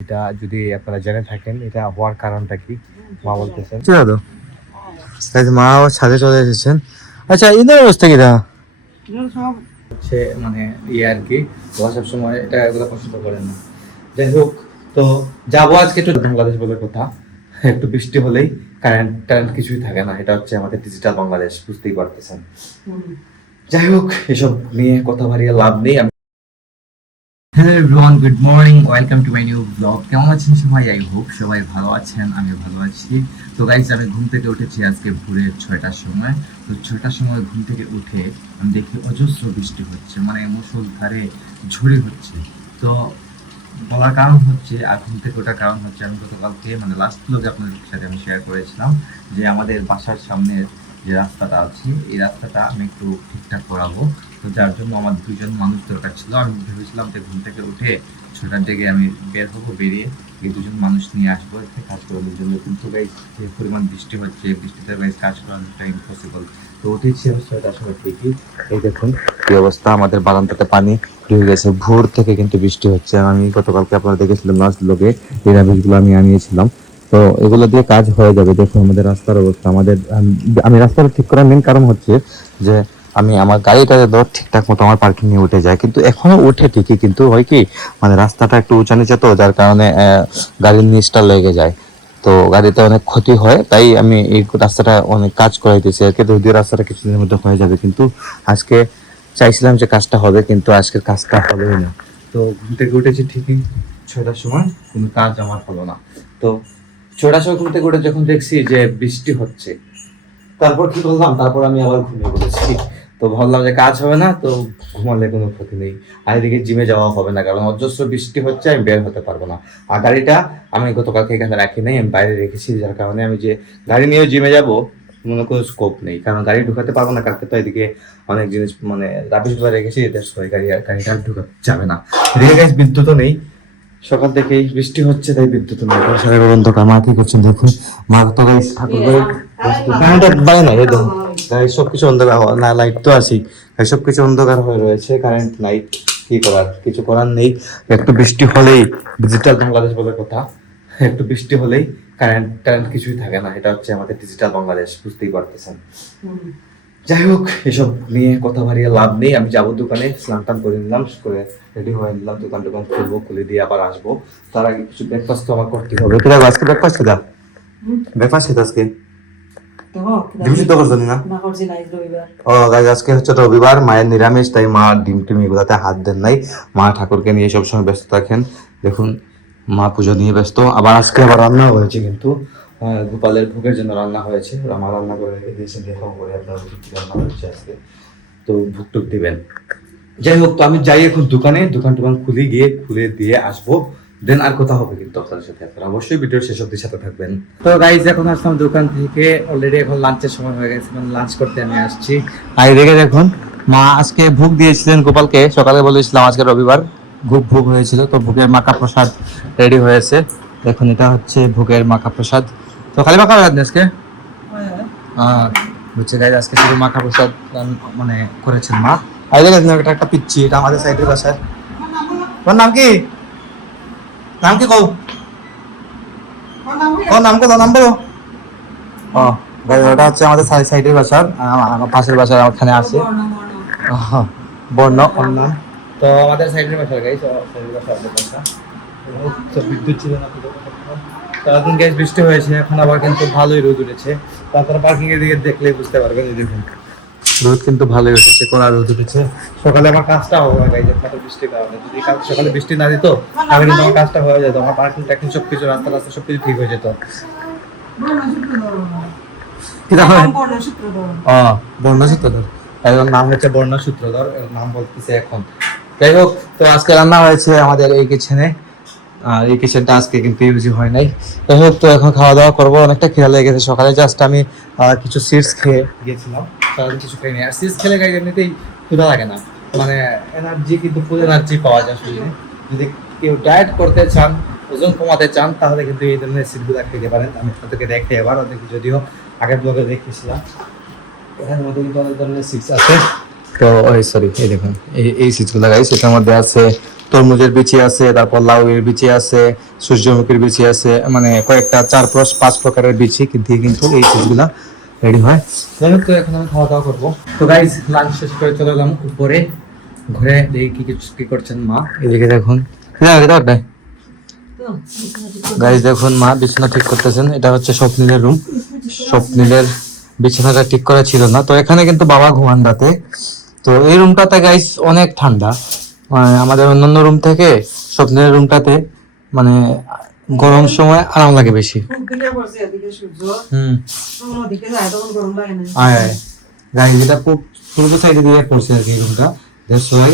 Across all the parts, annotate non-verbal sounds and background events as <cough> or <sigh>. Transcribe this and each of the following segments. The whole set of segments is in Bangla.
এটা যদি আপনারা জেনে থাকেন এটা হওয়ার কারণটা কি? মা বলতেছেন। তাই মা আবার ছাদে চলে এসেছেন। আচ্ছা ইন্দ্রের অবস্থা কি দা হচ্ছে মানে ইয়ে আর কি ওরা সবসময় এটা এগুলো পছন্দ করেন না। যাই হোক তো যাব আজকে একটু বাংলাদেশ বলে কথা। একটু বৃষ্টি হলেই কারেন্ট টারেন্ট কিছুই থাকে না। এটা হচ্ছে আমাদের ডিজিটাল বাংলাদেশ বুঝতেই পারতেছেন। যাই হোক এসব নিয়ে কথা বাড়িয়ে লাভ নেই। Hello everyone good morning welcome to my new blog কেমন আছেন সবাই? আই হোপ সবাই ভালো আছেন আমি ভালো আছি। তো গাইজ আমি ঘুম থেকে উঠেছি আজকে ভোরে ছয়টার সময়। তো ছয়টার সময় ঘুম থেকে উঠে আমি দেখি অজস্র বৃষ্টি হচ্ছে মানে মুসলধারে ঝড়ি হচ্ছে। তো বলার কারণ হচ্ছে, আর ঘুম থেকে ওঠার কারণ হচ্ছে, আমি গতকালকে মানে লাস্ট ব্লগে আপনাদের সাথে আমি শেয়ার করেছিলাম যে আমাদের বাসার সামনের যে রাস্তাটা আছে, এই রাস্তাটা আমি একটু ঠিকঠাক করাবো। তো যার জন্য আমার দুজন মানুষ দরকার ছিল। আমি ভেবেছিলাম যে ঘুম থেকে উঠে ছটার দিকে আমি বের হব, বেরিয়ে এই দুজন মানুষ নিয়ে আসব। এতে কাজ করানোর জন্য। কিন্তু গাইজ যে পরিমাণ বৃষ্টি হচ্ছে, বৃষ্টিতে গাইজ কাজ করানোটা ইম্পসিবল তো উঠেছি ছয়টার সময় ঠিকই। এই দেখুন কি অবস্থা। আমাদের বাগানটাতে পানি ঢুকে গেছে। ভোর থেকে কিন্তু বৃষ্টি হচ্ছে। আমি গতকালকে আপনারা দেখেছিলাম লাস্ট ব্লগে এই রাবিশগুলো আমি আনিয়েছিলাম। তো এগুলো দিয়ে কাজ হয়ে যাবে। দেখুন আমাদের রাস্তার অবস্থা। আমাদের, আমি রাস্তাটা ঠিক করার মেন কারণ হচ্ছে যে আমি আমার গাড়িটা ধর ঠিকঠাক মতো আমার পার্কিং নিয়ে উঠে যায়। কিন্তু এখনও উঠে ঠিকই, কিন্তু হয় কি মানে রাস্তাটা একটু উঁচা নিচে তো, যার কারণে গাড়ির নিচটা লেগে যায়। তো গাড়িতে অনেক ক্ষতি হয়, তাই আমি এই রাস্তাটা অনেক কাজ করাই দিয়েছি আর কি যদিও রাস্তাটা কিছুদিনের মধ্যে হয়ে যাবে, কিন্তু আজকে চাইছিলাম যে কাজটা হবে, কিন্তু আজকের কাজটা হবেই না। তো ঘুম থেকে উঠেছি ঠিকই ছয়টার সময়, কোনো কাজ আমার হলো না। তো ছয়টার সময় ঘুম থেকে উঠে যখন দেখছি যে বৃষ্টি হচ্ছে, তারপর কি করলাম? তারপর আমি আবার ঘুমিয়ে পড়েছি। তো ভাবলাম যে কাজ হবে না, তো ঘুমালে কোনো ক্ষতি নেই। আর এদিকে জিমে যাওয়া হবে না, কারণ অজস্র বৃষ্টি হচ্ছে, আমি বের হতে পারব না। আর গাড়িটা আমি গতকালকে এখানে রাখি নাই, আমি বাইরে রেখেছি, যার কারণে আমি যে গাড়ি নিয়ে জিমে যাব, মনে কোনো স্কোপ নেই। কারণ গাড়ি ঢুকাতে পারব না, কালকে তো এদিকে অনেক জিনিস মানে রাবিশগুলো রেখেছি এদের সবাই গাড়ি গাড়িটা ঢুকাতে যাবে না। এদিকে গাইজ বিদ্যুৎও নেই সকাল থেকেই বৃষ্টি হচ্ছে, তাই বিদ্যুৎ সারা অন্ধকার। মা কি করছেন দেখুন? মা তো গাইজ ঠাকুর ঘরে কারেন্টের বাইরে না এই দেখুন গাইজ সবকিছু অন্ধকার না লাইট তো আছি গাইজ সবকিছু অন্ধকার হয়ে রয়েছে কারেন্ট নাই। কি করার? কিছু করার নেই। একটু বৃষ্টি হলেই ডিজিটাল বাংলাদেশ বলে কথা। একটু বৃষ্টি হলেই কারেন্ট টারেন্ট কিছুই থাকে না। এটা হচ্ছে আমাদের ডিজিটাল বাংলাদেশ, বুঝতেই পারতেছেন। যাই হোক এসব নিয়ে কথা বাড়িয়ে লাভ নেই। আমি যাব দোকানে স্নান টান করে নিলাম করে রেডি হয়ে নিলাম দোকান টোকান খুলবো খুলে দিয়ে আবার আসব। তার আগে কিছু ব্রেকফাস্ট তো আমার করতে হবে। কিরা আজকে ব্রেকফাস্ট কিরা ব্রেকফাস্ট খেতে আজকে? ডিম সিদ্ধ না না? করছি না আজ রবিবার। ও গাইজ আজকে হচ্ছে রবিবার মায়ের নিরামিষ তাই মা ডিম টিম এগুলাতে হাত দেন নাই। মা ঠাকুরকে নিয়ে সবসময় ব্যস্ত থাকেন। দেখুন মা পুজো নিয়ে ব্যস্ত। আবার আজকে আবার রান্না হয়েছে কিন্তু। গোপালের ভোগের জন্য রান্না হয়েছে। মা রান্না করে রেখে দিয়েছেন দেখাও করে আপনার রান্না হয়েছে আজকে। তো ভোগ টুক দিবেন। যাই হোক তো আমি যাই এখন দোকানে দোকান টোকান খুলে গিয়ে খুলে দিয়ে আসব। দেন আর কথা হবে কিন্তু আপনাদের সাথে। আপনারা অবশ্যই ভিডিওর শেষ অব্দি সাথে থাকবেন। তো গাইজ এখন আসলাম দোকান থেকে। অলরেডি এখন লাঞ্চের সময় হয়ে গেছে লাঞ্চ করতে আমি আসছি। আর এদিকে দেখুন মা আজকে ভোগ দিয়েছিলেন গোপালকে। সকালে বলেছিলাম আজকে রবিবার ভোগ ভোগ হয়েছিল তো ভোগের মাখা প্রসাদ রেডি হয়েছে। দেখুন এটা হচ্ছে ভোগের মাখা প্রসাদ। তো খালি মাখা প্রসাদ আজকে? হ্যাঁ। হচ্ছে গাইজ আজকে শুধু মাখা প্রসাদ মানে করেছেন মা। আর একটা একটা পিচ্ছি এটা আমাদের সাইডের বাসার। তোমার নাম কি? নাম কি কও? ও নাম কত নাম বলো। ও গাইজ ওটা হচ্ছে আমাদের সাইডের বাসার পাশের বাসার ওখানে আছে। বর্ণ ওর নাম। তো আমাদের সাইডের বাসার গাইজ সাইডের বাসার বাসা বিদ্যুৎ ছিল না সারাদিন গ্যাস বৃষ্টি হয়েছে এখন আবার কিন্তু ভালোই রোদ উঠেছে। তারপরে পার্কিং এর দিকে দেখলে বুঝতে পারবেন এই দেখুন। রোদ কিন্তু ভালোই উঠেছে কড়া রোদ উঠেছে। সকালে আমার কাজটা হবে গাইজ এত বৃষ্টির কারণে। যদি কাল সকালে বৃষ্টি না দিত আমি কিন্তু আমার কাজটা হয়ে যেত। আমার পার্কিং টার্কিং সবকিছু রাস্তা রাস্তা সবকিছু ঠিক হয়ে যেত। কি বর্ণ সূত্রধর। এর নাম হচ্ছে বর্ণ সূত্রধর নাম বলতেছে এখন। যাই হোক তো আজকে রান্না হয়েছে আমাদের এই কিচেনে আর এই কিচেনটা আজকে কিন্তু ইউজই হয় নাই। যাই হোক, তো এখন খাওয়া দাওয়া করব। অনেকটা খিদা লেগে গেছে সকালে। জাস্ট আমি কিছু সিডস খেয়ে গিয়েছিলাম। সারাদিন কিছু নিয়ে আর সিডস খেলে গাই এমনিতেই ক্ষুধা লাগে না। মানে এনার্জি কিন্তু ফুল এনার্জি পাওয়া যায় শরীরে। যদি কেউ ডায়েট করতে চান, ওজন কমাতে চান, তাহলে কিন্তু এই ধরনের সিটগুলো খেতে পারেন। আমি আপনাদেরকে দেখে এবার ওদেরকে যদিও আগের ব্লগে দেখেছিলাম। এখানের মধ্যে কিন্তু অনেক ধরনের সিটস আছে। তো সরি এই দেখুন। এই এই সিটগুলো গাইস এটার মধ্যে আছে তরমুজের বিচি আছে, তারপর লাউ এর বিচি আছে, সূর্যমুখীর বিচি আছে মানে কয়েকটা চার পাঁচ প্রকারের বিচি দিয়ে কিন্তু এই চিজগুলা রেডি হয়। যাই হোক, তো এখন আমি খাওয়া দাওয়া করব। তো গাইজ লাঞ্চ শেষ করে চলে এলাম উপরে। ঘুরে দেখি কি কিছু কি করছেন মা। এদিকে দেখুন। গাইজ দেখুন মা, বিছানা ঠিক করতেছেন। এটা হচ্ছে স্বপ্নিলের রুম স্বপ্নিলের বিছানাটা ঠিক করা ছিল না। তো এখানে কিন্তু বাবা ঘুমান রাতে। তো এই রুমটাতে গাইজ অনেক ঠান্ডা। আমাদের অন্যান্য রুম থেকে স্বপ্নের রুমটাতে মানে গরম সময় আরাম লাগে বেশি। খুব গাইজ এটা পূব- পূর্ব সাইডে দিয়ে পড়ছে আর কি এই রুমটা দ্যাটস ওয়াই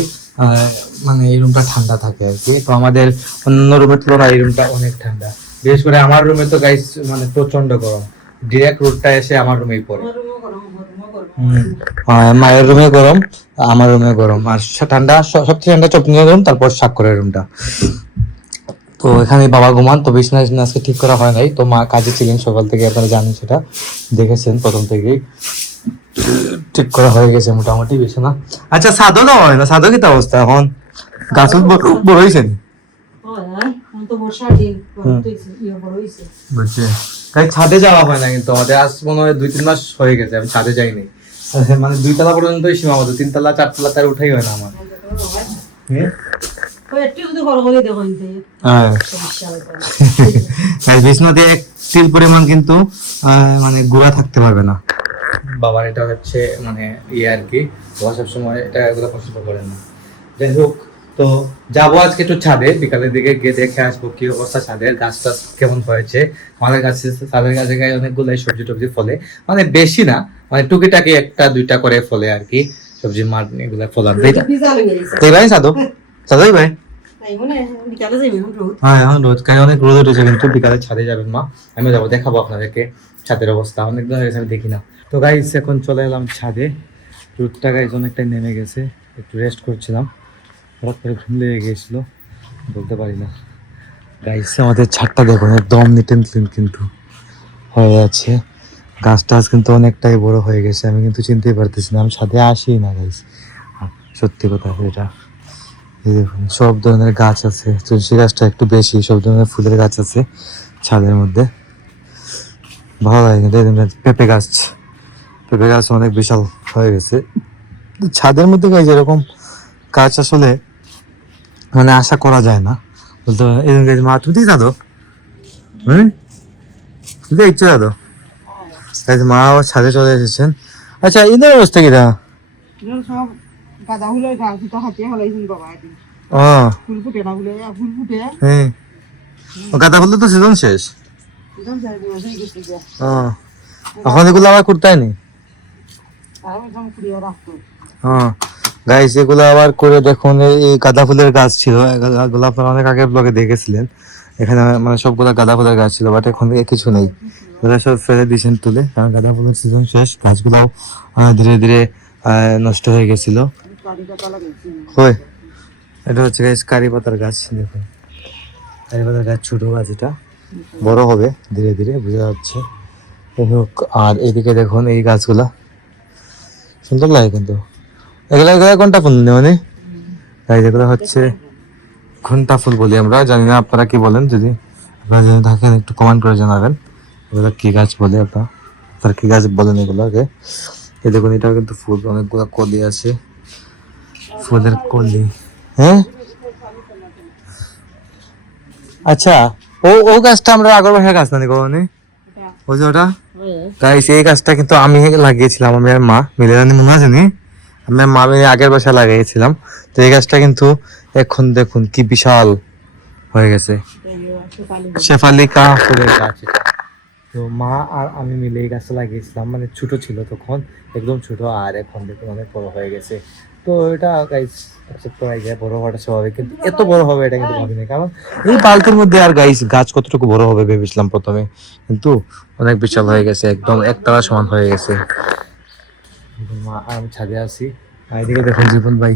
মানে এই রুমটা ঠান্ডা থাকে আর কি। তো আমাদের অন্য রুমের তুলনায় এই রুমটা অনেক ঠান্ডা। বিশেষ করে আমার রুমে তো গাইজ মানে প্রচণ্ড গরম। ডিরেক্ট রোডটা এসে আমার রুমেই পড়ে আমার রুমও গরম গরমও গরম আহ, মায়ের রুমে গরম আমার রুমে গরম। আর ঠান্ডা সবচেয়ে ঠান্ডা চপ্নের রুম তারপর স্বাক্ষরের রুমটা তো এখানে বাবা ঘুমান তো বিছনা আজকে ঠিক করা হয় নাই। তো মা কাজে ছিলেন সকাল থেকে আপনারা জানেন সেটা। দেখেছেন প্রথম থেকেই। ঠিক করা হয়ে গেছে মোটামুটি বিছানা। আচ্ছা সাদও দেওয়া হয় না সাদও কি তো অবস্থা এখন? গাছ বড় হয়েছে নি? হয় হয় গরম ইয়ে তাই ছাদে যাওয়া হয় না কিন্তু আমাদের আজ মনে হয় দুই তিন মাস হয়ে গেছে আমি ছাদে যাইনি। মানে দুই তলা পর্যন্তই সীমাবদ্ধ তিন তলা চার তলা তার উঠাই হয় না আমার। হ্যাঁ। বিছনাতে এক তিল পরিমাণ কিন্তু আহ, মানে গুঁড়া থাকতে পারবে না। বাবার এটা হচ্ছে মানে ইয়ে আর কি। বাবা সবসময় এটা এগুলো পছন্দ করেন না। যাই হোক তো যাব আজকে একটু ছাদে। বিকালের দিকে গিয়ে দেখে আসব কি অবস্থা ছাদের। গাছ টাছ কেমন হয়েছে? আমাদের গাছে ছাদের গাছে গায়ে অনেকগুলাই সবজি টবজি ফলে। মানে বেশি না মানে টুকিটাকি একটা দুইটা করে ফলে আর কি সবজি মাঠ এগুলা ফলার তাই তাই ভাই সাদো সাদোই ভাই? মনে হ্যাঁ এখন রোদ। গায়ে অনেক রোদ উঠেছে কিন্তু বিকালে ছাদে যাবেন মা। আমি যাব দেখাবো আপনাদেরকে ছাদের অবস্থা। হয়ে আমি দেখি না। তো এখন চলে এলাম ছাদে। রোদটা গাইজ অনেকটাই নেমে গেছে। একটু রেস্ট করছিলাম। হঠাৎ করে ঘুম লেগে গিয়েছিল বলতে পারি না। গাইস আমাদের ছাদটা দেখুন একদম নিট এন্ড ক্লিন কিন্তু হয়ে আছে। গাছ টাছ কিন্তু অনেকটাই বড় হয়ে গেছে আমি কিন্তু চিনতেই পারতেছি না আমি ছাদে আসি না গাইস সত্যি কথা এটা। সব ধরনের গাছ আছে তুলসী গাছটা একটু বেশি সব ধরনের ফুলের গাছ আছে ছাদের মধ্যে। ভালো লাগে কিন্তু পেঁপে গাছ। পেঁপে গাছ অনেক বিশাল হয়ে গেছে। ছাদের মধ্যে গাছ এরকম গাছ আসলে মানে আশা করা যায় না। বলতে এই দেখুন, মা তুমি দিকে দাদো হুম? তুমি ইচ্ছে দাদো যে মা আবার ছাদে চলে এসেছেন। আচ্ছা এদের অবস্থা কি দা সব গাঁদা ফুলের গাছ তো হাতিয়ে হলাইছিল বাবা একদিন ও। ফুল ফুটে না ফুলে ফুল ফুটে। হ্যাঁ। গাঁদা ফুল তো সিজন শেষ? ও। এখন এগুলো আবার করতে হয়নি আর একদম কুড়িয়ে রাখতো হ্যাঁ গাইস এগুলো আবার করে দেখুন এই এই গাঁদা ফুলের গাছ ছিল। এগুলো আপনারা অনেক আগে ব্লগে দেখেছিলেন। এখানে মানে সবগুলো গাঁদা ফুলের গাছ ছিল বাট এখন কিছু নেই। ওরা সব ফেলে দিয়েছেন তুলে। কারণ গাঁদা ফুলের সিজন শেষ, গাছগুলোও ধীরে ধীরে নষ্ট হয়ে গেছিল। হয় এটা হচ্ছে গাছ কারি পাতার গাছ, দেখুন। কারি পাতার গাছ ছোট গাছ এটা। বড় হবে, ধীরে ধীরে, বোঝা যাচ্ছে। আর এদিকে দেখুন এই গাছগুলা। সুন্দর লাগে কিন্তু। এগুলা এগুলা কোনটা ফুল মানে গাছ এগুলো হচ্ছে ঘণ্টা ফুল বলি আমরা জানি না আপনারা কি বলেন যদি আপনারা যদি থাকেন একটু কমেন্ট করে জানাবেন। এগুলো কি গাছ বলে আপনারা? আপনারা কি গাছ বলেন এগুলোকে এই দেখুন এটাও কিন্তু ফুল অনেকগুলো কলি আছে। ফুলের কলি। হ্যাঁ? আচ্ছা ও ও গাছটা আমরা আগর বছর গাছ না? কখনই ওই যে ওটা? গাইস এই গাছটা কিন্তু আমি লাগিয়েছিলাম আমি আর মা মিলে জানি মনে আছে নি? আমি আর মা মিলে আগের বছর লাগিয়েছিলাম তো এই গাছটা কিন্তু এখন দেখুন কি বিশাল হয়ে গেছে। শেফালিকা ফুলের গাছ। তো মা আর আমি মিলে এই গাছটা লাগিয়েছিলাম। মানে ছোট ছিল তখন, একদম ছোট, আর এখন দেখুন অনেক বড় হয়ে গেছে। তো এটা গাইজ অ্যাকসেপ্ট করা যায় বড় হওয়াটা স্বাভাবিক, কিন্তু এত বড় হবে এটা কিন্তু ভাবিনি। কারণ এই বালতির মধ্যে আর গাইস গাছ কতটুকু বড় হবে ভেবেছিলাম প্রথমে। কিন্তু অনেক বিশাল হয়ে গেছে, একদম একতলা সমান হয়ে গেছে। আমি ছাদে আছি। এদিকে দেখুন জীবন ভাই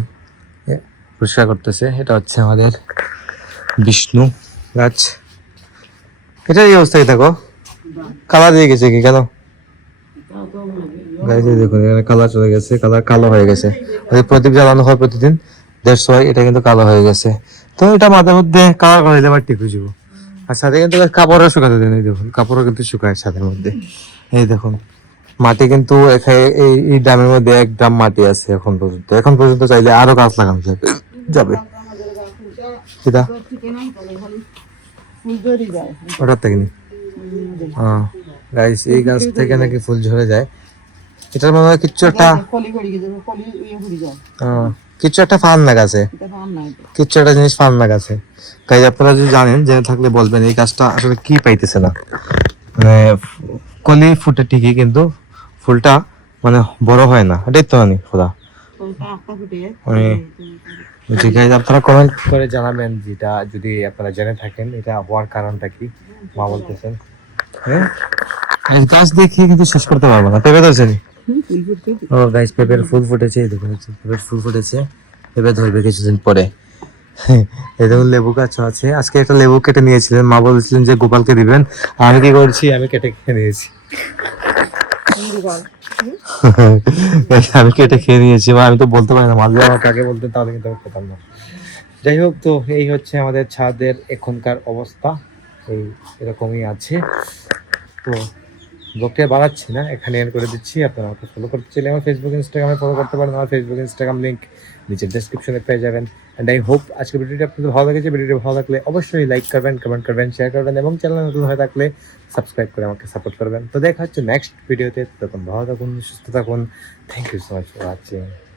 পরিষ্কার করতেছে। এটা হচ্ছে আমাদের বিষ্ণু গাছ। এই অবস্থায় থাকো। কালা দিয়ে গেছে কি কেন দেখুন, এখানে কালার চলে গেছে, কালার কালো হয়ে গেছে। প্রদীপ জ্বালানো হয় প্রতিদিন দেড়শো এটা কিন্তু কালো হয়ে গেছে। তো এটা মাঝে মধ্যে কালার করে দিলে আবার ঠিক হয়ে যাব। আর সাথে কিন্তু কাপড়ও শুকাতে দেন এই দেখুন, কাপড়ও কিন্তু শুকায় সাথের মধ্যে। এই দেখুন মাটি কিন্তু এই ড্রামের মধ্যে এক ড্রাম মাটি আছে এখন পর্যন্ত। এখন পর্যন্ত চাইলে আরও গাছ লাগানো যাবে যাবে। সেটা ওটার থেকে গাইস এই গাছ থেকে নাকি ফুল ঝরে যায়। এটার মনে হয় কিচ্ছু একটা কিচ্ছু একটা ফান না গাছে। কিচ্ছু একটা জিনিস ফান না গাছে। গাইজ আপনারা যদি জানেন, জেনে থাকলে বলবেন এই গাছটা আসলে কি পাইতেছে না। মানে কলি ফুটে ঠিকই কিন্তু ফুলটা মানে বড় হয় না। এটাই তো জানি খোদা। আপনারা কমেন্ট করে জানাবেন যেটা যদি আপনারা জেনে থাকেন, এটা হওয়ার কারণটা কি? মা বলতেছেন। হ্যাঁ? গাছ দেখে কিন্তু শেষ করতে পারব না। পেঁপে ধরছে? ও গাইস পেঁপের ফুল ফুটেছে, এই দেখুন পেঁপের ফুল ফুটেছে। পেঁপে ধরবে কিছুদিন পরে। এই দেখুন, লেবু গাছ আছে। আজকে একটা লেবু কেটে নিয়েছিলেন। মা বলেছিলেন যে, গোপালকে দিবেন। আমি কি করছি? আমি কেটে খেয়ে নিয়েছি। <laughs> আমি কেটে খেয়ে নিয়েছি? আমি তো বলতে পারি না মাঝে আমাকে আগে বলতে তাহলে কিন্তু আমি পেতাম না। যাই হোক তো এই হচ্ছে আমাদের ছাদের এখনকার অবস্থা। এই এরকমই আছে। তো ব্লগটা বাড়াচ্ছি না, এখানে এন করে দিচ্ছি, আপনারা আমাকে ফলো করতে চাইলে আমার ফেসবুক ইনস্টাগ্রামে ফলো করতে পারেন, আমার ফেসবুক ইনস্টাগ্রাম লিঙ্ক নিচের ডেসক্রিপশনে পেয়ে যাবেন। অ্যান্ড আই হোপ আজকে ভিডিওটি আপনাদের ভালো লেগেছে। ভিডিওটি ভালো লাগলে অবশ্যই লাইক করবেন কমেন্ট করবেন শেয়ার করবেন এবং চ্যানেল নতুন হয়ে থাকলে সাবস্ক্রাইব করে আমাকে সাপোর্ট করবেন। তো দেখা হচ্ছে নেক্সট ভিডিওতে তখন ভালো থাকুন, সুস্থ থাকুন। Thank you so much for watching